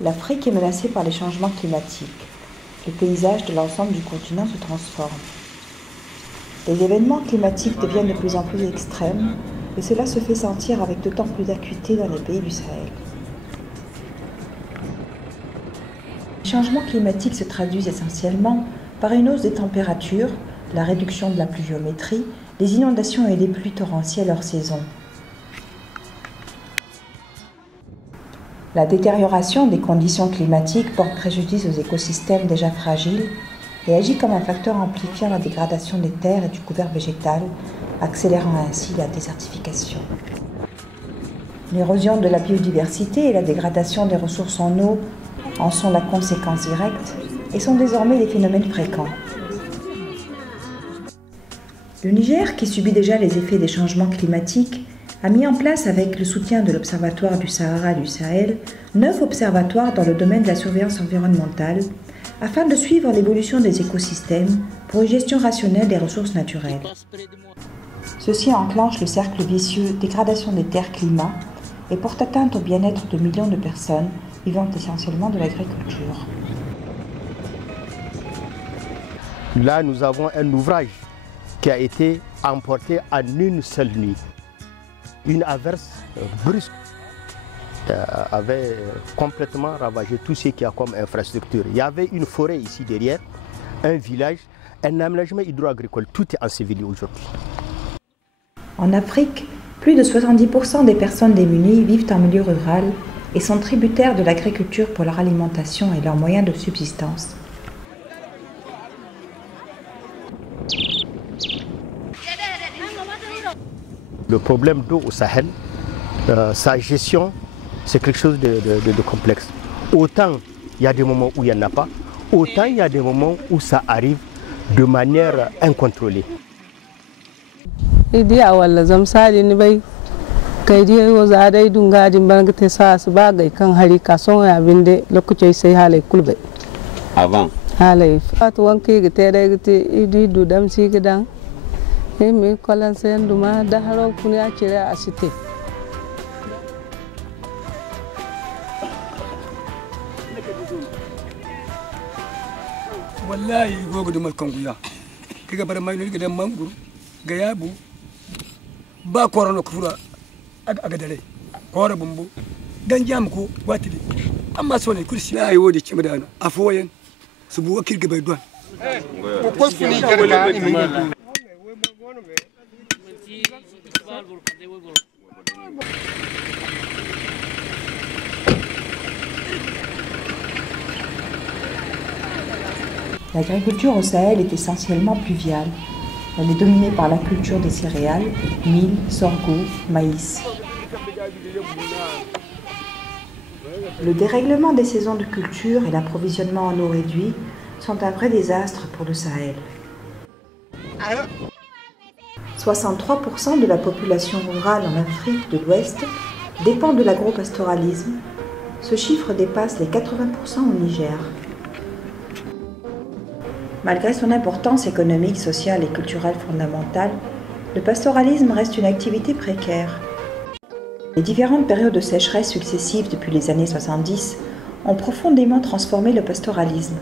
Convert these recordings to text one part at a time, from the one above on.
L'Afrique est menacée par les changements climatiques. Le paysage de l'ensemble du continent se transforme. Les événements climatiques deviennent de plus en plus extrêmes et cela se fait sentir avec d'autant plus d'acuité dans les pays du Sahel. Les changements climatiques se traduisent essentiellement par une hausse des températures, la réduction de la pluviométrie, les inondations et les pluies torrentielles hors saison. La détérioration des conditions climatiques porte préjudice aux écosystèmes déjà fragiles et agit comme un facteur amplifiant la dégradation des terres et du couvert végétal, accélérant ainsi la désertification. L'érosion de la biodiversité et la dégradation des ressources en eau en sont la conséquence directe et sont désormais des phénomènes fréquents. Le Niger, qui subit déjà les effets des changements climatiques, a mis en place, avec le soutien de l'Observatoire du Sahara et du Sahel, 9 observatoires dans le domaine de la surveillance environnementale, afin de suivre l'évolution des écosystèmes pour une gestion rationnelle des ressources naturelles. Ceci enclenche le cercle vicieux dégradation des terres-climat et porte atteinte au bien-être de millions de personnes vivant essentiellement de l'agriculture. Là, nous avons un ouvrage qui a été emporté en une seule nuit. Une averse brusque avait complètement ravagé tout ce qu'il y a comme infrastructure. Il y avait une forêt ici derrière, un village, un aménagement hydro-agricole. Tout est enseveli aujourd'hui. En Afrique, plus de 70% des personnes démunies vivent en milieu rural et sont tributaires de l'agriculture pour leur alimentation et leurs moyens de subsistance. Le problème d'eau au Sahel, sa gestion, c'est quelque chose de complexe. Autant il y a des moments où il n'y en a pas, autant il y a des moments où ça arrive de manière incontrôlée. Avant. Wallahi gogo de malkanguya kiga bara mayno kiga mangur gayabu ba korano kufura aga dare kora bumbu dan jam ko watidi amma so ne kursi ay wodi cimdana afoyen subu wakil ga baydon ko funi garga imi L'agriculture au Sahel est essentiellement pluviale. Elle est dominée par la culture des céréales, mil, sorgho, maïs. Le dérèglement des saisons de culture et l'approvisionnement en eau réduit sont un vrai désastre pour le Sahel. 63% de la population rurale en Afrique de l'Ouest dépend de l'agropastoralisme. Ce chiffre dépasse les 80% au Niger. Malgré son importance économique, sociale et culturelle fondamentale, le pastoralisme reste une activité précaire. Les différentes périodes de sécheresse successives depuis les années 70 ont profondément transformé le pastoralisme,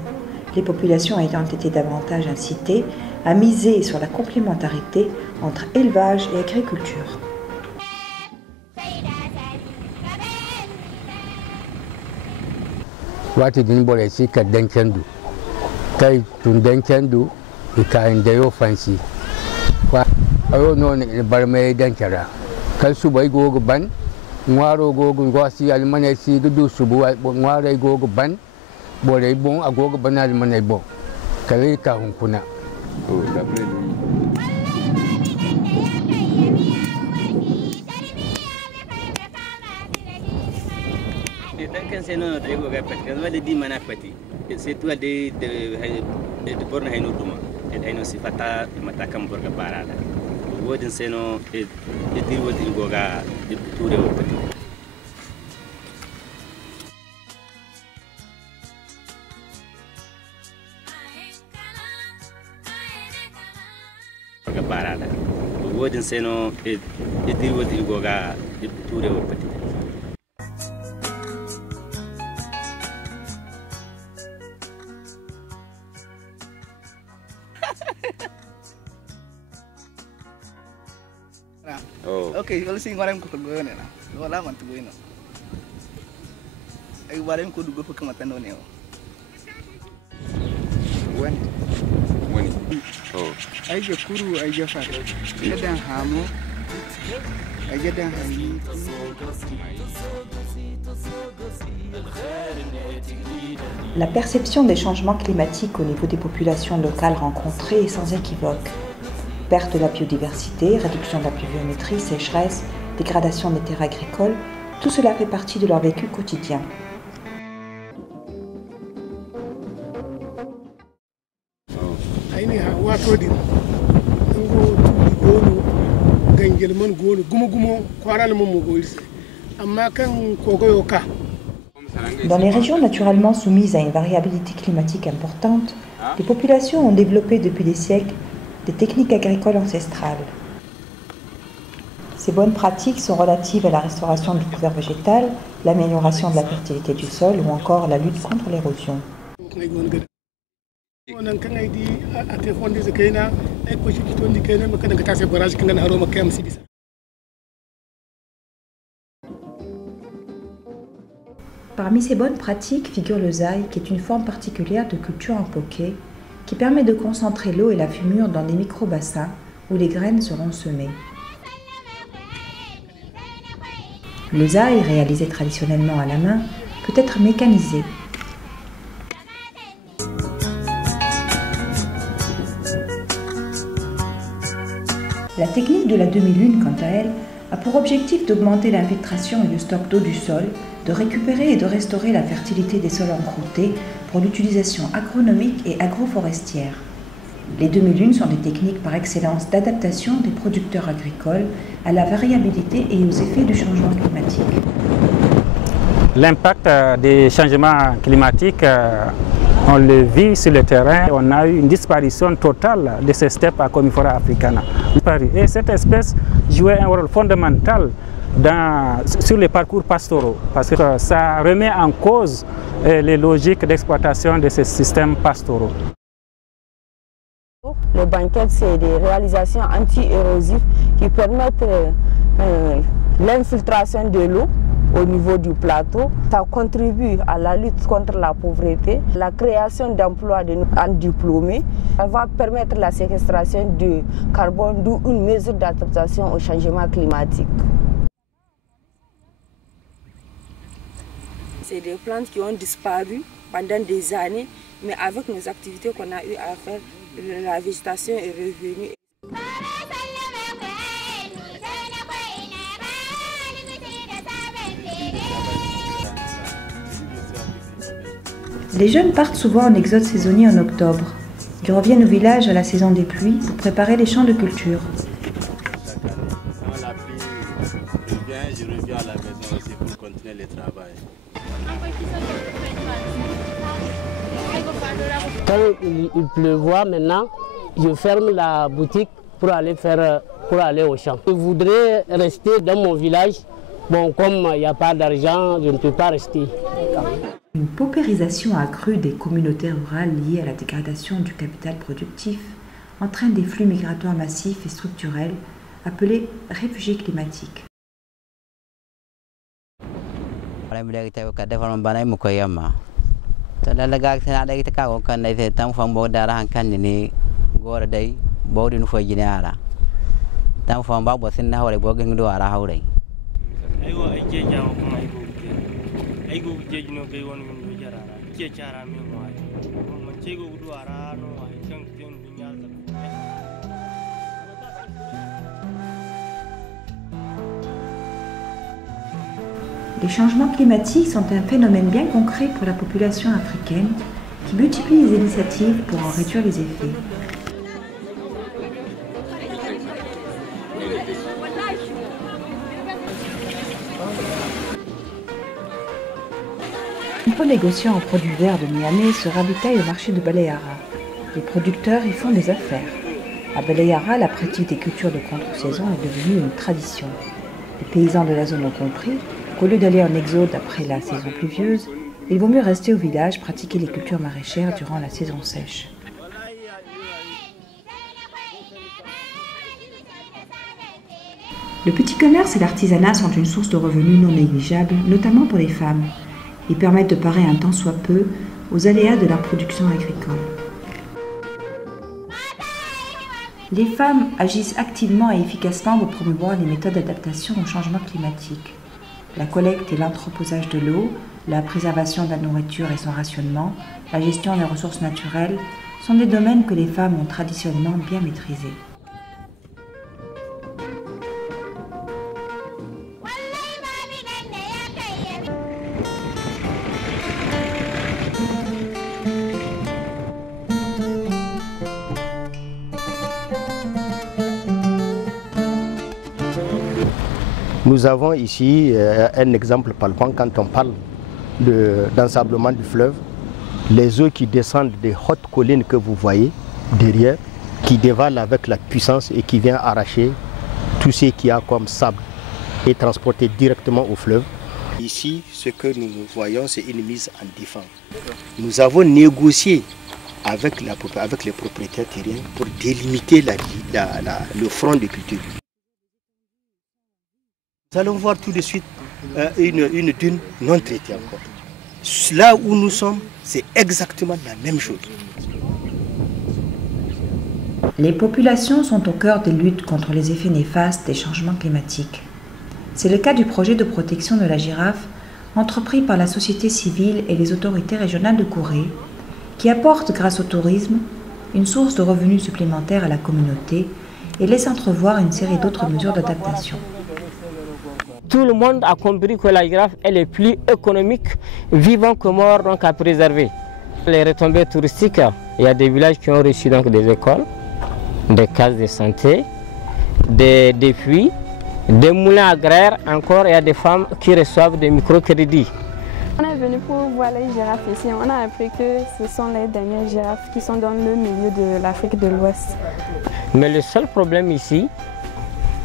les populations ayant été davantage incitées à miser sur la complémentarité entre élevage et agriculture. Kai tundan kendo ikain da yo fansi wa ayo no ne barme dan kara kal su bai gogo ban ngwaro gogo ngwasi almane si gudu subu ngware gogo ban bore bon agogo ban almane bon kale ka hunkuna o d'après lui dan kan sai no da go ga pat kan wala di mana pati c'est toi de borna hayno duma et hayno sifata mata kam borga barada wodin seno e dir wodi goga de toure o pati borga barada wodin seno e dir wodi goga de toure o pati Oh. Okay, kalau sih orang kutu gue nih, lo lama tuh gue nih. Ayo bareng kudu gue pakai mata nih. Wani. Oh. Ayo kuru ayo far. Ada hamu. Ayo ada hamu. La perception des changements climatiques au niveau des populations locales rencontrées est sans équivoque. Perte de la biodiversité, réduction de la pluviométrie, sécheresse, dégradation des terres agricoles, tout cela fait partie de leur vécu quotidien. Dans les régions naturellement soumises à une variabilité climatique importante, les populations ont développé depuis des siècles des techniques agricoles ancestrales. Ces bonnes pratiques sont relatives à la restauration du couvert végétal, l'amélioration de la fertilité du sol ou encore la lutte contre l'érosion. Parmi ces bonnes pratiques figure le zaï, qui est une forme particulière de culture en poké, qui permet de concentrer l'eau et la fumure dans des micro-bassins où les graines seront semées. Le zaï, réalisé traditionnellement à la main, peut être mécanisé. La technique de la demi-lune, quant à elle, a pour objectif d'augmenter l'infiltration et le stock d'eau du sol, de récupérer et de restaurer la fertilité des sols encroûtés pour l'utilisation agronomique et agroforestière. Les demi-lunes sont des techniques par excellence d'adaptation des producteurs agricoles à la variabilité et aux effets du changement climatique. L'impact des changements climatiques, on le vit sur le terrain. On a eu une disparition totale de ces steppes à Commiphora africana. Et cette espèce jouait un rôle fondamental sur les parcours pastoraux, parce que ça remet en cause les logiques d'exploitation de ces systèmes pastoraux. Les banquettes, c'est des réalisations anti-érosives qui permettent l'infiltration de l'eau au niveau du plateau. Ça contribue à la lutte contre la pauvreté, la création d'emplois en diplômés. Ça va permettre la séquestration de carbone, d'où une mesure d'adaptation au changement climatique. C'est des plantes qui ont disparu pendant des années, mais avec nos activités qu'on a eu à faire, la végétation est revenue. Les jeunes partent souvent en exode saisonnier en octobre. Ils reviennent au village à la saison des pluies pour préparer les champs de culture. Quand la pluie revient, je reviens à la maison aussi pour continuer le travail. Quand il pleuvoit maintenant, je ferme la boutique pour aller au champ. Je voudrais rester dans mon village. Bon, comme il n'y a pas d'argent, je ne peux pas rester. Une paupérisation accrue des communautés rurales liée à la dégradation du capital productif entraîne des flux migratoires massifs et structurels appelés réfugiés climatiques. Les changements climatiques sont un phénomène bien concret pour la population africaine qui multiplie les initiatives pour en réduire les effets. Un peu négociant en produits verts de Niamey se ravitaille au marché de Baleyara. Les producteurs y font des affaires. À Baleyara, la pratique des cultures de contre-saison est devenue une tradition. Les paysans de la zone ont compris qu'au lieu d'aller en exode après la saison pluvieuse, il vaut mieux rester au village, pratiquer les cultures maraîchères durant la saison sèche. Le petit commerce et l'artisanat sont une source de revenus non négligeable, notamment pour les femmes. Ils permettent de parer un tant soit peu aux aléas de la production agricole. Les femmes agissent activement et efficacement pour promouvoir les méthodes d'adaptation au changement climatique. La collecte et l'entreposage de l'eau, la préservation de la nourriture et son rationnement, la gestion des ressources naturelles sont des domaines que les femmes ont traditionnellement bien maîtrisés. Nous avons ici un exemple palpable quand on parle d'ensablement du fleuve. Les eaux qui descendent des hautes collines que vous voyez derrière, qui dévalent avec la puissance et qui viennent arracher tout ce qu'il y a comme sable et transporter directement au fleuve. Ici, ce que nous voyons, c'est une mise en défense. Nous avons négocié avec les propriétaires terriens pour délimiter le front de culture. Nous allons voir tout de suite une dune non traitée encore. Là où nous sommes, c'est exactement la même chose. Les populations sont au cœur des luttes contre les effets néfastes des changements climatiques. C'est le cas du projet de protection de la girafe entrepris par la société civile et les autorités régionales de Corée, qui apporte grâce au tourisme une source de revenus supplémentaires à la communauté et laisse entrevoir une série d'autres mesures d'adaptation. Tout le monde a compris que la girafe elle est plus économique, vivant que mort, donc à préserver. Les retombées touristiques, il y a des villages qui ont reçu donc des écoles, des cases de santé, des puits, des moulins agraires, encore il y a des femmes qui reçoivent des microcrédits. On est venu pour voir les girafes ici. On a appris que ce sont les dernières girafes qui sont dans le milieu de l'Afrique de l'Ouest. Mais le seul problème ici,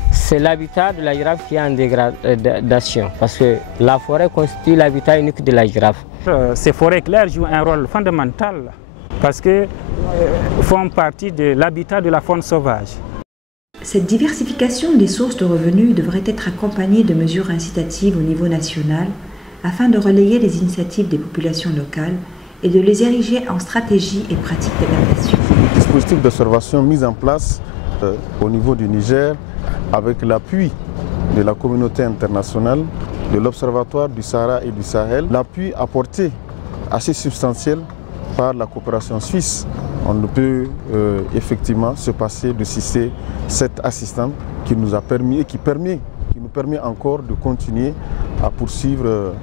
c'est l'habitat de la girafe qui est en dégradation, parce que la forêt constitue l'habitat unique de la girafe. Ces forêts claires jouent un rôle fondamental parce qu'elles font partie de l'habitat de la faune sauvage. Cette diversification des sources de revenus devrait être accompagnée de mesures incitatives au niveau national afin de relayer les initiatives des populations locales et de les ériger en stratégies et pratiques d'adaptation. Dispositif d'observation mis en place au niveau du Niger avec l'appui de la communauté internationale, de l'Observatoire du Sahara et du Sahel, l'appui apporté assez substantiel par la coopération suisse. On ne peut effectivement se passer de citer cette assistante qui nous a permis et qui nous permet encore de continuer à poursuivre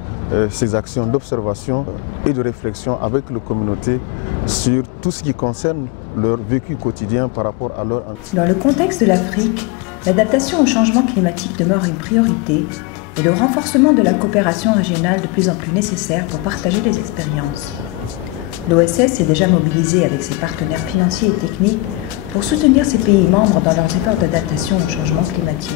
ces actions d'observation et de réflexion avec les communautés sur tout ce qui concerne leur vécu quotidien par rapport à leur... Dans le contexte de l'Afrique, l'adaptation au changement climatique demeure une priorité et le renforcement de la coopération régionale de plus en plus nécessaire pour partager les expériences. L'OSS est déjà mobilisée avec ses partenaires financiers et techniques pour soutenir ces pays membres dans leurs efforts d'adaptation au changement climatique.